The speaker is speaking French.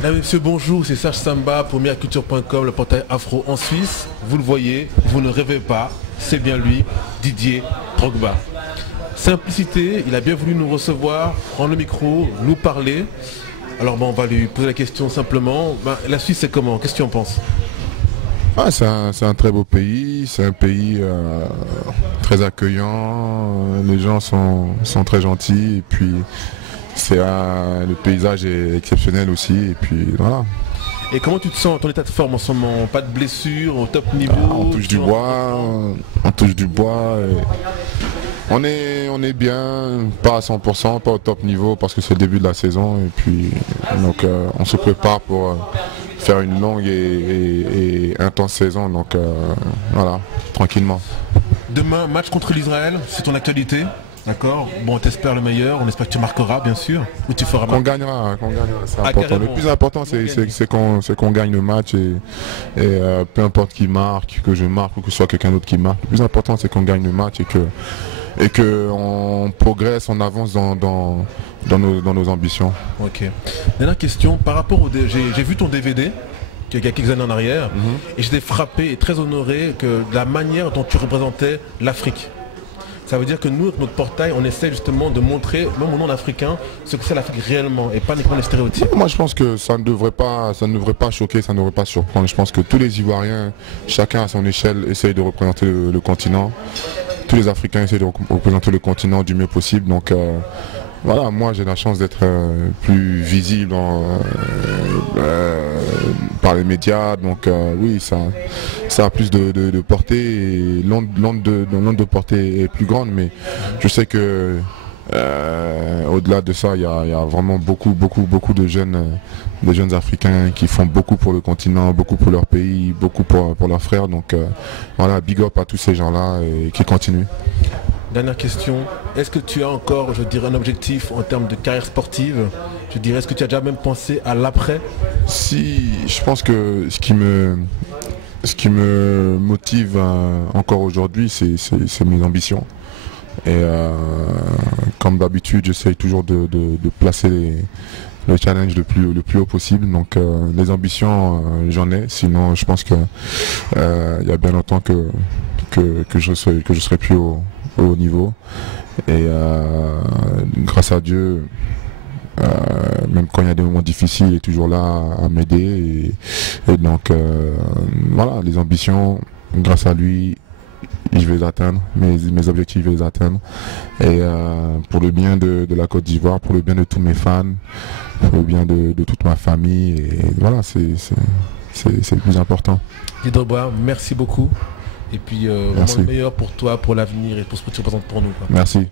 Mesdames et messieurs, bonjour, c'est Serge Samba pour miaculture.com, le portail afro en Suisse. Vous le voyez, vous ne rêvez pas, c'est bien lui, Didier Drogba. Simplicité, il a bien voulu nous recevoir, prendre le micro, nous parler. Alors on va lui poser la question simplement. La Suisse, c'est comment? Qu'est-ce que tu en penses? C'est un très beau pays, c'est un pays très accueillant, les gens sont très gentils et puis le paysage est exceptionnel aussi et puis voilà. Et comment tu te sens, ton état de forme en ce moment? Pas de blessure, au top niveau? On touche du bois, on est bien, pas à 100%, pas au top niveau parce que c'est le début de la saison et puis donc on se prépare pour faire une longue et intense saison, donc voilà, tranquillement. Demain, match contre l'Israël, c'est ton actualité, d'accord? Bon, on t'espère le meilleur, on espère que tu marqueras bien sûr, ou tu feras qu'on gagnera, c'est important. Carrément. Le plus important c'est qu'on gagne le match et peu importe qui marque, que je marque ou que ce soit quelqu'un d'autre qui marque, le plus important c'est qu'on gagne le match et que on progresse, on avance dans nos ambitions. Ok. Dernière question, par rapport au... J'ai vu ton DVD, il y a quelques années en arrière, et j'étais frappé et très honoré de la manière dont tu représentais l'Afrique. Ça veut dire que nous, avec notre portail, on essaie justement de montrer, même au nom africain, ce que c'est l'Afrique réellement, et pas uniquement les stéréotypes. Moi je pense que ça ne devrait pas choquer, ça ne devrait pas surprendre. Je pense que tous les Ivoiriens, chacun à son échelle, essayent de représenter le continent. Tous les Africains essayent de représenter le continent du mieux possible. Donc voilà, moi j'ai la chance d'être plus visible par les médias. Donc oui, ça a plus de portée. Et l'onde de portée est plus grande, mais je sais que au-delà de ça, il y a vraiment beaucoup de jeunes Africains qui font beaucoup pour le continent, beaucoup pour leur pays, beaucoup pour leurs frères. Donc voilà, big up à tous ces gens-là et qui continuent. Dernière question, est-ce que tu as encore, je dirais, un objectif en termes de carrière sportive? Je dirais, est-ce que tu as déjà même pensé à l'après? Si, je pense que ce qui me motive encore aujourd'hui, c'est mes ambitions. Et comme d'habitude, j'essaye toujours de placer le challenge le plus haut possible. Donc les ambitions, j'en ai. Sinon, je pense que il y a bien longtemps que je serai plus au haut niveau. Et grâce à Dieu, même quand il y a des moments difficiles, il est toujours là à m'aider. Et donc voilà, les ambitions, grâce à lui, je vais les atteindre, mes objectifs, je vais les atteindre. Et pour le bien de la Côte d'Ivoire, pour le bien de tous mes fans, pour le bien de toute ma famille. Et voilà, c'est le plus important. Didier Drogba, merci beaucoup. Et puis vraiment le meilleur pour toi, pour l'avenir et pour ce que tu représentes pour nous. Merci.